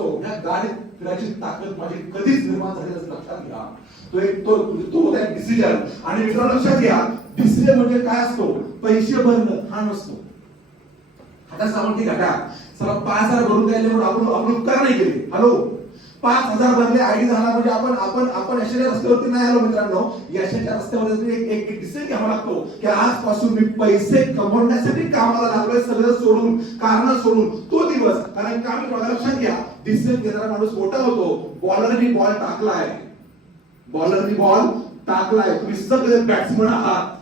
असतो या गाडीत फिरायची ताकद माझी कधीच निर्माण झाली असं लक्षात घ्या. तो एक तो तो होता डिसिजन आणि मित्रांनो लक्षात घ्या डिसिजन म्हणजे काय असतो? पैसे भरणं हा नसतो आता सावंती घटा. सर पाच हजार भरून द्यायला म्हणून आपण आपण उपकार नाही केले. हॅलो पाच हजार भरले आयडी झाला म्हणजे आपण आपण आपण यशाच्या रस्त्यावरती नाही आलो मित्रांनो. यशाच्या रस्त्यावरती एक एक डिसिजन घ्यावा लागतो की आजपासून मी पैसे कमवण्यासाठी कामाला लागलोय सगळं सोडून कारण सोडून. तो दिवस कारण का मी बघा लक्षात घ्या डिसिजन घेणारा माणूस मोठा होतो. बॉलरनी बॉल टाकलाय. बॉलरनी बॉल टाकलाय. तुम्ही सगळे बॅट्समन आहात.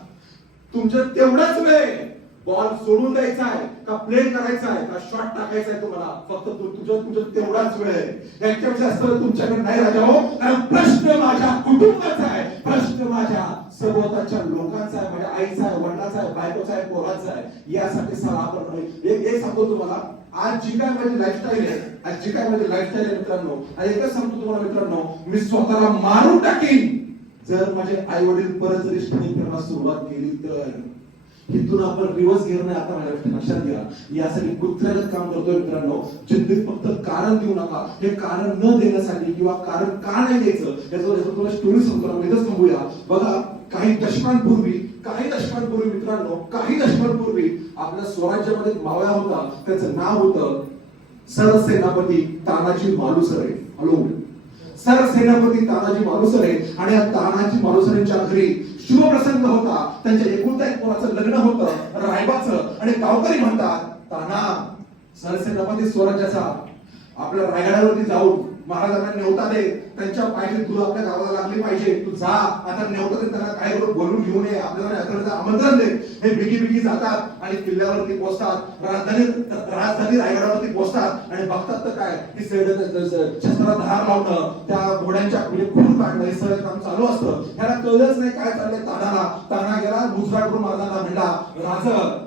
तुमच्या तेवढाच वेळ. बॉल सोडून द्यायचा आहे का प्ले करायचा आहे का शॉट टाकायचा आहे तुम्हाला? फक्त तुझ्या तुझ्या तेवढाच वेळ आहे. याच्यापेक्षा जास्त तुमच्याकडे नाही राजा हो. कारण प्रश्न माझ्या कुटुंबाचा आहे. प्रश्न माझ्या सभोवताच्या लोकांचा आहे माझ्या आईचा आहे वडिलाचा आहे बायकोचा आहे पोराचा आहे. यासाठी सर आपण एक एक सांगतो तुम्हाला. आज जी काय माझी लाईफस्टाईल आहे आज जी काय माझी लाईफस्टाईल आहे मित्रांनो आणि एकच सांगतो तुम्हाला मित्रांनो मी स्वतःला मारून टाकीन. जर माझे आई वडील परत जरी स्टडी करायला सुरुवात केली तर इथून आपण रिवर्स घेऊन नाही आता माझ्या गोष्टी लक्षात घ्या. यासाठी कुत्र्यागत काम करतोय मित्रांनो. चिंतित फक्त कारण देऊ नका. हे कारण न देण्यासाठी किंवा कारण का नाही द्यायचं याचं याचं तुला स्टोरी सांगतो. ना इथंच थांबूया. बघा काही दशकांपूर्वी काही दशकांपूर्वी मित्रांनो काही दशकांपूर्वी आपल्या स्वराज्यामध्ये मावळा होता. त्याचं नाव होतं सरसेनापती तानाजी मालुसरे. हॅलो. सरसेनापती तानाजी मालुसरे. आणि या तानाजी मालुसरेंच्या घरी शुभप्रसंग होता त्यांच्या एकुलता एक कोणाचं लग्न होतं रायबाचं आणि गावकरी म्हणतात ताना सरसेनापती स्वराज्याचा आपल्या रायगडावरती जाऊन महाराजांना नेवता दे. त्यांच्या पाहिजे तुला आपल्या गावाला लागली पाहिजे. तू जा. आता नेवता दे त्यांना काय करून बोलून घेऊ नये. आपल्याला आमंत्रण दे. हे बिगी बिगी जातात आणि किल्ल्यावरती पोहोचतात. राजधानी राजधानी रायगडावरती पोहोचतात. आणि बघतात तर काय? की सैन्य- धार लावणं त्या घोड्यांच्या म्हणजे खून काढणं हे सगळं काम चालू असतं. ह्याला कळलंच नाही काय चाललंय तानाला. ताना गेला दुसरा करून महाराजांना म्हणला राज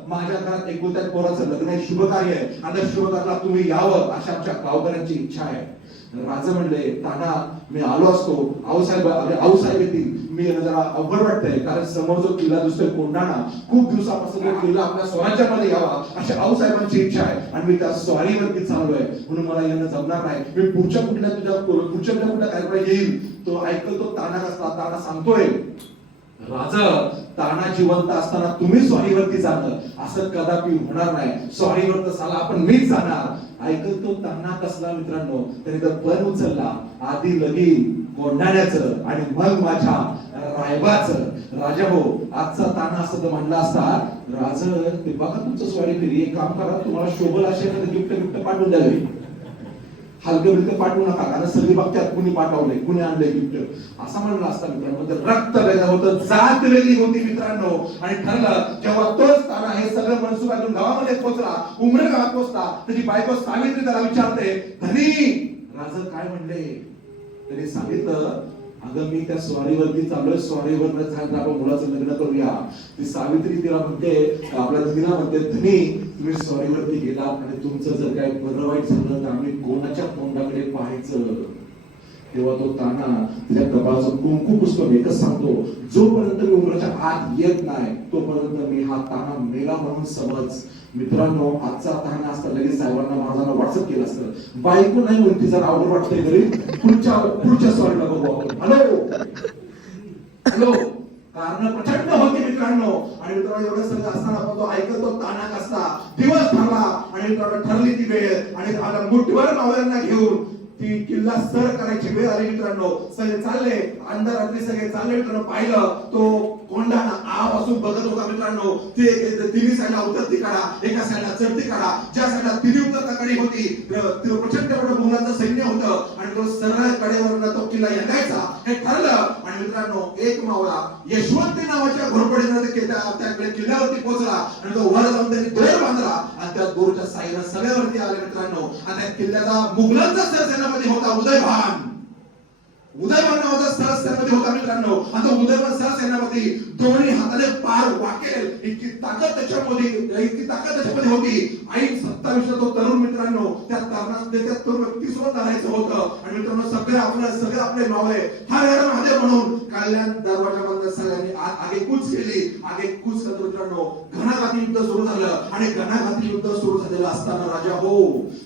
माझ्या घरात एकुलत्या पोराचं लग्न शुभ कार्य आहे. आता शुभ कार्याला तुम्ही यावं अशा आमच्या गावकऱ्यांची इच्छा आहे. राजा म्हणले ताना मी आलो असतो. आऊसाहेब आऊसाहेब येतील. मी जरा अवघड वाटतंय कारण समोर जो किल्ला दिसतोय कोंढाणा खूप दिवसापासून तो किल्ला आपल्या स्वराज्यामध्ये यावा अशी आऊसाहेबांची इच्छा आहे. आणि मी त्या स्वारीवरती चाललोय. म्हणून मला यांना जमणार नाही. मी पुढच्या कुठल्या तुझ्या पुढच्या कुठल्या कुठल्या कार्यक्रमात येईल? तो ऐकतो ताना कसला ताना सांगतोय. राजा ताना जिवंत असताना तुम्ही स्वारीवरती जाणं असं कदापि होणार नाही. स्वारीवर साला आपण मीच जाणार. ऐकत तो ताना कसला मित्रांनो? त्याने तर पण उचलला. आधी लगीन कोंढाण्याचं आणि मग माझ्या रायबाचं. राजा हो आजचा ताना असं तर म्हणला असता राज ते बघा तुमचं स्वारी फिरी. एक काम करा तुम्हाला शोभल असे गिफ्ट गिफ्ट पाठवून द्यावे हलकं बिलकं पाठवू नका. कारण सगळी बघतात कुणी पाठवलंय कुणी आणलंय गिफ्ट. असं म्हणलं असता मित्रांनो. तर रक्त वेगळं होतं जात वेगळी होती मित्रांनो. आणि ठरलं जेव्हा तोच ताना हे सगळं मनसुबा घेऊन गावामध्ये पोहोचला उमरे गावात पोहोचला त्याची बायको सावित्री त्याला विचारते धनी राज काय म्हणले? त्याने सांगितलं अगं मी त्या स्वारीवरती चाललोय. स्वारीवर झालं आपण मुलाचं लग्न करूया. ती सावित्री तिला म्हणते आपल्या तिला म्हणते धनी तुम्ही स्वारीवरती गेला आणि तुमचं जर काय बरं वाईट झालं तर आम्ही कोणाच्या तोंडाकडे पाहायचं? तेव्हा तो ताना तिच्या कपाळाचं कुंकू पुष्प एकच सांगतो जोपर्यंत मी उमराच्या आत येत नाही तोपर्यंत मी हा ताना मेला म्हणून समज. मित्रांनो आजचा ताना असता लगेच साहेबांना महाराजांना व्हॉट्सअप केलं असतं. बायको नाही म्हणून तिचा आवड वाटतंय घरी पुढच्या पुढच्या स्वारीला बघू आपण. हॅलो हॅलो कारण प्रचंड होते मित्रांनो. आणि मित्रांनो एवढं सगळं असताना आपण तो ऐकतो ताना कसला? दिवस ठरला आणि मित्रांनो ठरली ती वेळ. आणि आपल्या मुठभर मावळ्यांना घेऊन ती किल्ला सर करायची वेळ आली मित्रांनो. सगळे चालले. अंधारातले सगळे चालले मित्रांनो. पाहिलं तो कोंढाणा आपासून बघत होता मित्रांनो. ते तिन्ही साईडला उतरती काढा. एका साईडला चढती काढा. ज्या साईडला तिन्ही उतरता कडे होती प्रचंड एवढं मुलाचं सैन्य होतं. आणि तो सरळ कडेवरनं तो किल्ला यंगायचा हे ठरलं. आणि मित्रांनो एक मावळा यशवंती नावाच्या घोरपडीनं त्याकडे किल्ल्यावरती पोहोचला. आणि तो वर जाऊन त्यांनी दोर बांधला. आणि त्या दोरच्या साईनं सगळ्यावरती आणि त्या किल्ल्याचा मुघलांचा सरसेनापती होता उदयभान. उदयभान नावाचा सरसेनापती होता मित्रांनो. आणि तो उदयभान सरसेनापती दोन्ही हाताने पार वाकेल. इतकी ताकद त्याच्यामध्ये इतकी ताकद त्याच्यामध्ये होती. आई सत्तावीसला तो तरुण मित्रांनो त्या तरुणात त्या तरुण व्यक्तीसोबत लढायचं होतं. आणि मित्रांनो सगळे आपल्या सगळे आपले मावळे हर हर महादेव म्हणून कल्याण दरवाजा बंद सगळ्यांनी आ- आगे कूच केली आगे कूच करत मित्रांनो. घणाघाती युद्ध सुरू झालं आणि घणाघाती युद्ध सुरू झालेलं असताना राजा हो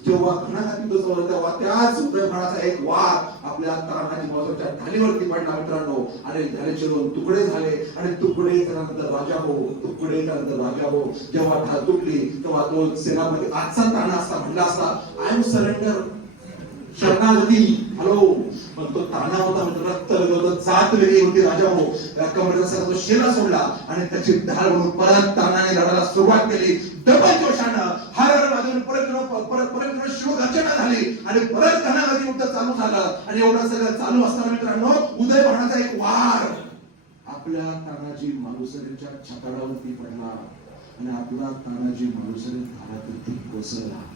जेव्हा घणाघाती युद्ध सुरू तेव्हा त्याच उदयभराचा एक वाद आपल्या तराणाची महत्त्वाच्या ढालीवरती पडला मित्रांनो. आणि ढालीचे दोन तुकडे झाले आणि तुकडे त्यानंतर राजा हो तुकडे त्यानंतर राजा हो जेव्हा ढाल तुटली तेव्हा तो सेनापती आजचा ताणा असता म्हणला असता आय एम सरेंडर शरणागती. हॅलो. मग तो ताना होता म्हणजे रक्त वेगळं होतं जात वेगळी होती राजा हो कमरेचा सगळा तो शेला सोडला आणि त्याची ढाल म्हणून परत तानाने लढायला सुरुवात केली. डबल जोशानं हर हर वाजून परत परत परत परत शिवगर्जना झाली आणि परत घनाघाती युद्ध चालू झालं. आणि एवढं सगळं चालू असताना मित्रांनो उदय भाणाचा एक वार. आपल्या तानाजी मालुसरेच्या छताडावरती पडला. आणि आपला तानाजी मालुसरे घरावरती कोसळला.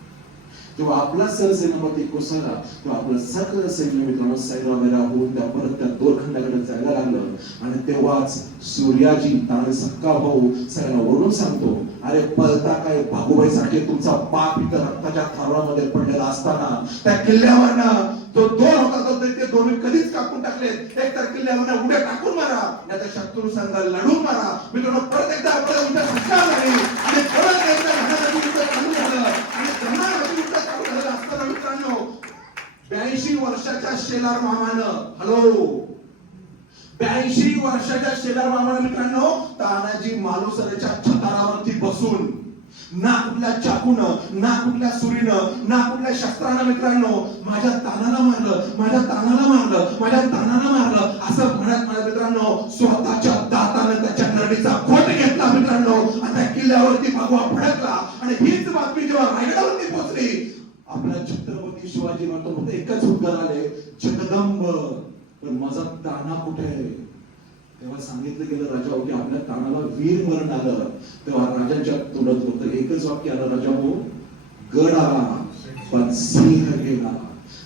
तेव्हा आपला सरसेनापती कोसळला तेव्हा आपलं सगळं सैन्य मित्रांनो सैरावेरा होऊन त्या परत त्या दोरखंडाकडे जायला लागलं. आणि तेव्हाच सूर्याजी ताणे सक्का भाऊ सगळ्यांना वरून सांगतो अरे पळता काय भागुबाई सारखे तुमचा बाप इथं रक्ताच्या थारामध्ये पडलेला असताना त्या किल्ल्यावर ना तो दोन होता तो ते दोन्ही कधीच कापून टाकले एक तर किल्ल्यावर उड्या टाकून मारा या शत्रू संघ लढून मारा. मित्रांनो परत एकदा आपल्याला उद्या घटना नाही. आणि परत एकदा घटनाची युद्ध चालू झालं आणि घटनाची युद्ध चालू झालं असताना मित्रांनो ब्याऐंशी वर्षाच्या शेलार मामानं. हॅलो ब्याऐंशी वर्षाच्या शेलार मामानं मित्रांनो तानाजी मालुसरेच्या छतारावरती बसून ना कुठल्या चाकून ना कुठल्या सुरीनं ना कुठल्या शस्त्रानं मित्रांनो माझ्या तानाला मारलं माझ्या तानाला मारलं माझ्या तानाला मारलं असं म्हणत माझ्या मित्रांनो स्वतःच्या दातानं त्याच्या नडीचा खोट घेतला मित्रांनो. आणि त्या किल्ल्यावरती भगवा फडकला आणि हीच बातमी जेव्हा रायगडावरती पोहोचली आपला छत्रपती शिवाजी म्हणतो फक्त एकच उद्गार आले जगदंब पण माझा ताना कुठे आहे? तेव्हा सांगितलं गेलं राजा हो की आपल्या तानाला वीर मरण आलं. तेव्हा राजाच्या तोंडात होत एकच वाक्य आलं राजा हो गड आला पण सिंह गेला.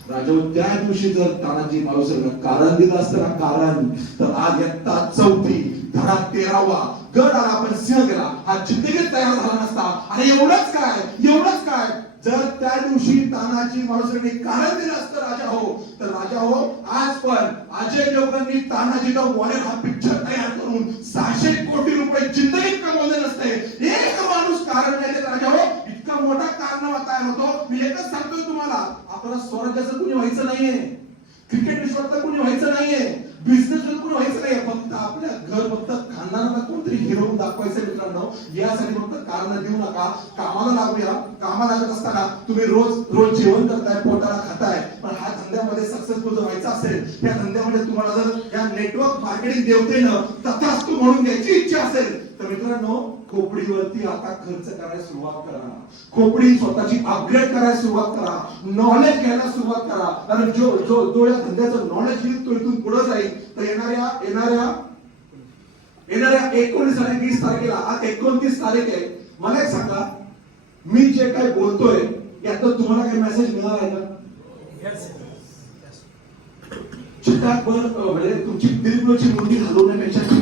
राजा हो, त्या दिवशी जर तानाजी मालुसर कारण दिलं असतं ना कारण तर आज यत्ता चौथी धडा तेरावा गड आला पण सिंह गेला. हा जिंदगीत तयार झाला नसता. आणि एवढंच काय? एवढंच काय? जर त्या दिवशी तानाजी मालुसरेने कारण दिलं असतं राजा हो तर राजा हो आज पण अजय देवगणनी तानाजी वॉरियर हा पिक्चर तयार करून सहाशे कोटी रुपये जिंदगीत कमवले नसते. एक माणूस कारण नाही देत राजा हो. इतका मोठा कारनामा तयार होतो. मी एकच सांगतोय तुम्हाला आपल्याला स्वराज्याचं कुणी व्हायचं नाहीये. क्रिकेट विश्वात कुणी व्हायचं नाहीये. बिझनेस कुणी व्हायचं नाहीये. आपल्या घर फक्त खानदाराला कोणतरी हिरो दाखवायचं मित्रांनो. यासाठी फक्त कारण देऊ नका. कामाला लागूया. कामा लागत असताना तुम्ही रोज रोज जेवण करताय पोटाला खाताय. पण हा धंद्यामध्ये सक्सेसफुल व्हायचा व्हायचं असेल त्या धंद्यामध्ये तुम्हाला जर या नेटवर्क मार्केटिंग देवतेनं तथास्तु म्हणून घ्यायची इच्छा असेल तर मित्रांनो खोपडीवरती आता खर्च करायला सुरुवात करा. खोपडी स्वतःची अपग्रेड करायला सुरुवात करा. नॉलेज घ्यायला सुरुवात करा. कारण जो जो जो या धंद्याचं नॉलेज घेईल तो इथून पुढे जाईल. तर येणाऱ्या येणाऱ्या येणाऱ्या एकोणीस आणि वीस तारखेला आज एकोणतीस तारीख आहे मला एक सांगा मी जे काय बोलतोय यातनं तुम्हाला काही मेसेज मिळाला आहे का? चिकाकभर म्हणजे तुमची दिलबुलची मुंडी हलवण्यापेक्षा